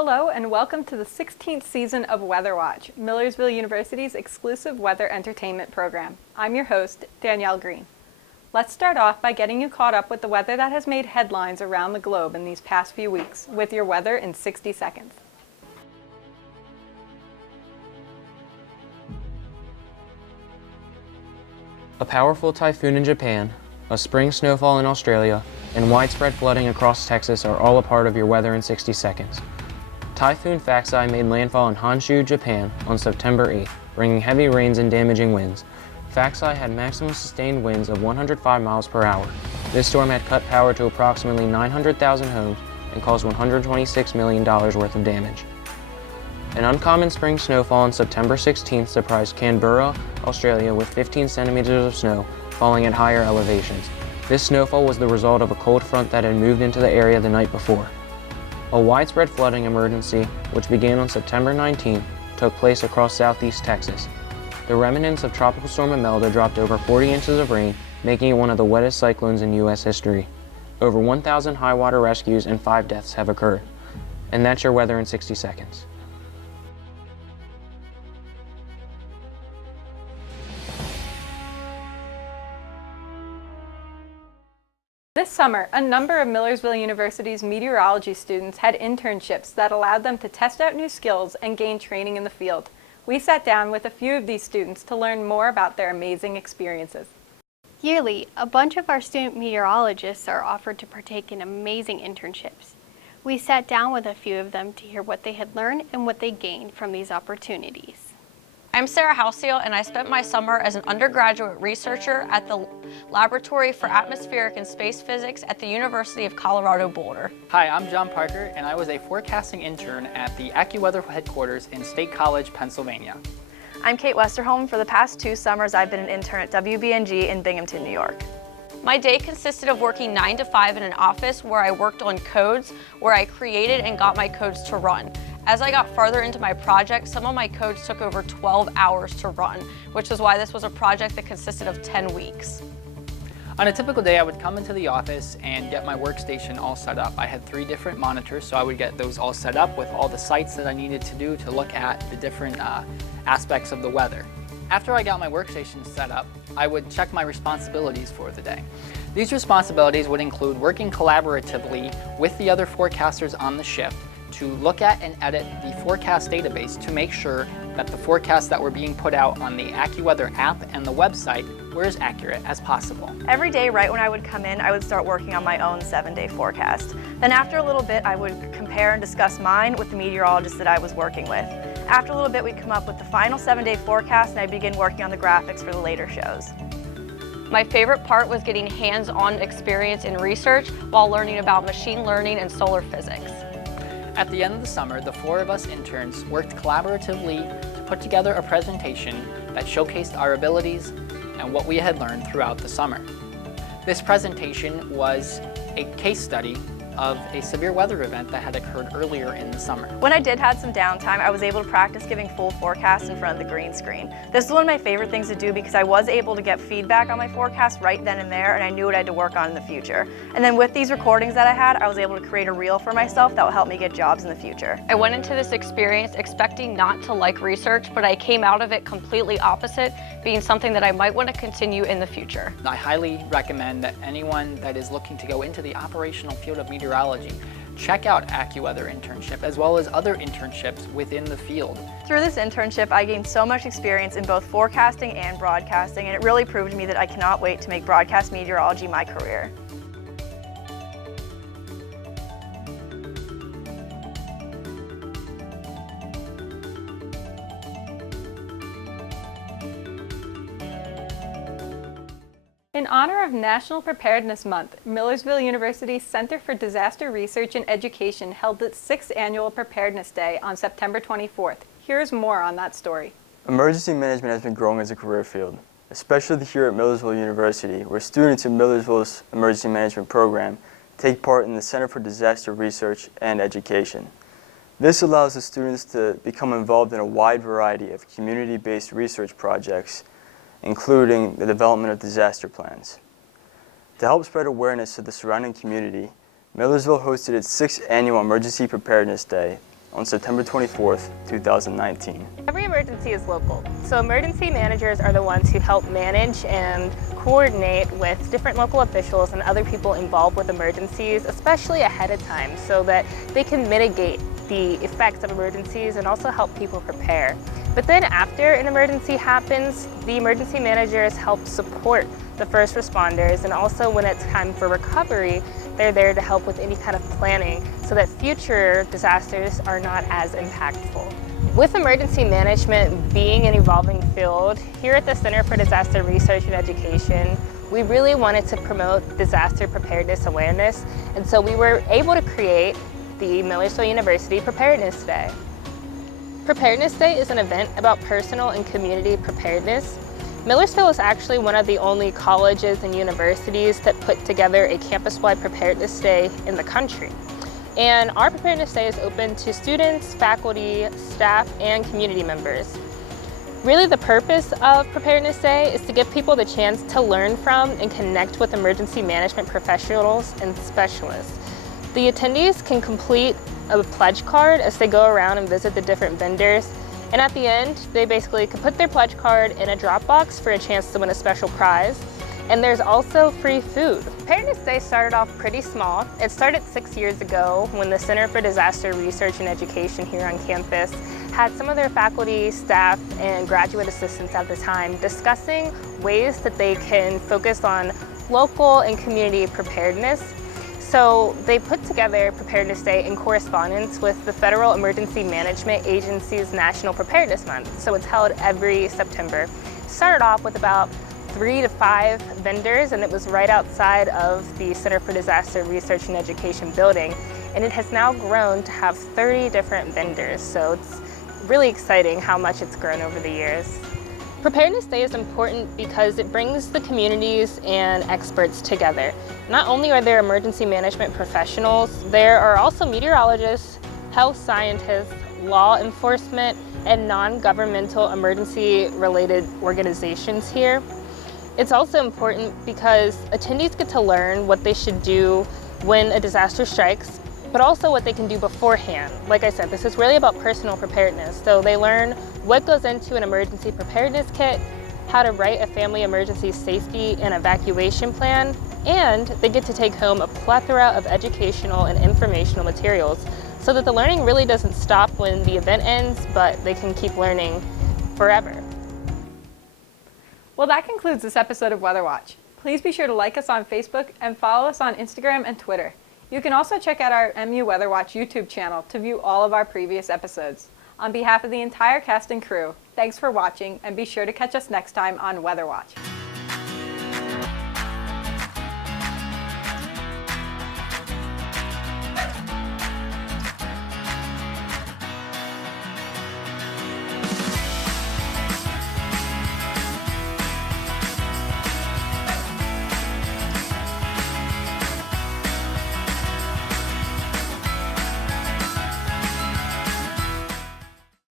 Hello and welcome to the 16th season of Weather Watch, Millersville University's exclusive weather entertainment program. I'm your host, Danielle Greene. Let's start off by getting you caught up with the weather that has made headlines around the globe in these past few weeks, with your weather in 60 seconds. A powerful typhoon in Japan, a spring snowfall in Australia, and widespread flooding across Texas are all a part of your weather in 60 seconds. Typhoon Faxai made landfall in Honshu, Japan on September 8th, bringing heavy rains and damaging winds. Faxai had maximum sustained winds of 105 miles per hour. This storm had cut power to approximately 900,000 homes and caused $126 million worth of damage. An uncommon spring snowfall on September 16th surprised Canberra, Australia with 15 centimeters of snow falling at higher elevations. This snowfall was the result of a cold front that had moved into the area the night before. A widespread flooding emergency, which began on September 19th, took place across southeast Texas. The remnants of Tropical Storm Imelda dropped over 40 inches of rain, making it one of the wettest cyclones in U.S. history. Over 1,000 high water rescues and 5 deaths have occurred. And that's your weather in 60 seconds. This summer, a number of Millersville University's meteorology students had internships that allowed them to test out new skills and gain training in the field. We sat down with a few of these students to learn more about their amazing experiences. Yearly, a bunch of our student meteorologists are offered to partake in amazing internships. We sat down with a few of them to hear what they had learned and what they gained from these opportunities. I'm Sarah Halseel, and I spent my summer as an undergraduate researcher at the Laboratory for Atmospheric and Space Physics at the University of Colorado Boulder. Hi, I'm Jon Parker, and I was a forecasting intern at the AccuWeather headquarters in State College, Pennsylvania. I'm Cait Westerholm. For the past 2 summers, I've been an intern at WBNG in Binghamton, New York. My day consisted of working 9 to 5 in an office where I worked on codes, where I created and got my codes to run. As I got farther into my project, some of my codes took over 12 hours to run, which is why this was a project that consisted of 10 weeks. On a typical day, I would come into the office and get my workstation all set up. I had 3 different monitors, so I would get those all set up with all the sites that I needed to do to look at the different aspects of the weather. After I got my workstation set up, I would check my responsibilities for the day. These responsibilities would include working collaboratively with the other forecasters on the shift to look at and edit the forecast database to make sure that the forecasts that were being put out on the AccuWeather app and the website were as accurate as possible. Every day, right when I would come in, I would start working on my own 7-day forecast. Then after a little bit, I would compare and discuss mine with the meteorologist that I was working with. After a little bit, we'd come up with the final 7-day forecast, and I'd begin working on the graphics for the later shows. My favorite part was getting hands-on experience in research while learning about machine learning and solar physics. At the end of the summer, the 4 of us interns worked collaboratively to put together a presentation that showcased our abilities and what we had learned throughout the summer. This presentation was a case study of a severe weather event that had occurred earlier in the summer. When I did have some downtime, I was able to practice giving full forecasts in front of the green screen. This is one of my favorite things to do because I was able to get feedback on my forecast right then and there, and I knew what I had to work on in the future. And then with these recordings that I had, I was able to create a reel for myself that will help me get jobs in the future. I went into this experience expecting not to like research, but I came out of it completely opposite, being something that I might want to continue in the future. I highly recommend that anyone that is looking to go into the operational field of meteorology check out AccuWeather internship as well as other internships within the field. Through this internship, I gained so much experience in both forecasting and broadcasting, and it really proved to me that I cannot wait to make broadcast meteorology my career. In honor of National Preparedness Month, Millersville University's Center for Disaster Research and Education held its 6th annual Preparedness Day on September 24th. Here's more on that story. Emergency management has been growing as a career field, especially here at Millersville University, where students in Millersville's emergency management program take part in the Center for Disaster Research and Education. This allows the students to become involved in a wide variety of community-based research projects, including the development of disaster plans. To help spread awareness to the surrounding community, Millersville hosted its 6th annual Emergency Preparedness Day on September 24th, 2019. Every emergency is local, so emergency managers are the ones who help manage and coordinate with different local officials and other people involved with emergencies, especially ahead of time, so that they can mitigate the effects of emergencies and also help people prepare. But then after an emergency happens, the emergency managers help support the first responders, and also when it's time for recovery, they're there to help with any kind of planning so that future disasters are not as impactful. With emergency management being an evolving field, here at the Center for Disaster Research and Education, we really wanted to promote disaster preparedness awareness, and so we were able to create the Millersville University Preparedness Day. Preparedness Day is an event about personal and community preparedness. Millersville is actually one of the only colleges and universities that put together a campus-wide Preparedness Day in the country. And our Preparedness Day is open to students, faculty, staff, and community members. Really, the purpose of Preparedness Day is to give people the chance to learn from and connect with emergency management professionals and specialists. The attendees can complete a pledge card as they go around and visit the different vendors. And at the end, they basically can put their pledge card in a drop box for a chance to win a special prize. And there's also free food. Preparedness Day started off pretty small. It started 6 years ago when the Center for Disaster Research and Education here on campus had some of their faculty, staff, and graduate assistants at the time discussing ways that they can focus on local and community preparedness. So they put together Preparedness Day in correspondence with the Federal Emergency Management Agency's National Preparedness Month. So it's held every September. Started off with about 3 to 5 vendors, and it was right outside of the Center for Disaster Research and Education building. And it has now grown to have 30 different vendors. So it's really exciting how much it's grown over the years. Preparedness Day is important because it brings the communities and experts together. Not only are there emergency management professionals, there are also meteorologists, health scientists, law enforcement, and non-governmental emergency-related organizations here. It's also important because attendees get to learn what they should do when a disaster strikes, but also what they can do beforehand. Like I said, this is really about personal preparedness. So they learn what goes into an emergency preparedness kit, how to write a family emergency safety and evacuation plan, and they get to take home a plethora of educational and informational materials so that the learning really doesn't stop when the event ends, but they can keep learning forever. Well, that concludes this episode of Weather Watch. Please be sure to like us on Facebook and follow us on Instagram and Twitter. You can also check out our MU Weather Watch YouTube channel to view all of our previous episodes. On behalf of the entire cast and crew, thanks for watching, and be sure to catch us next time on Weather Watch.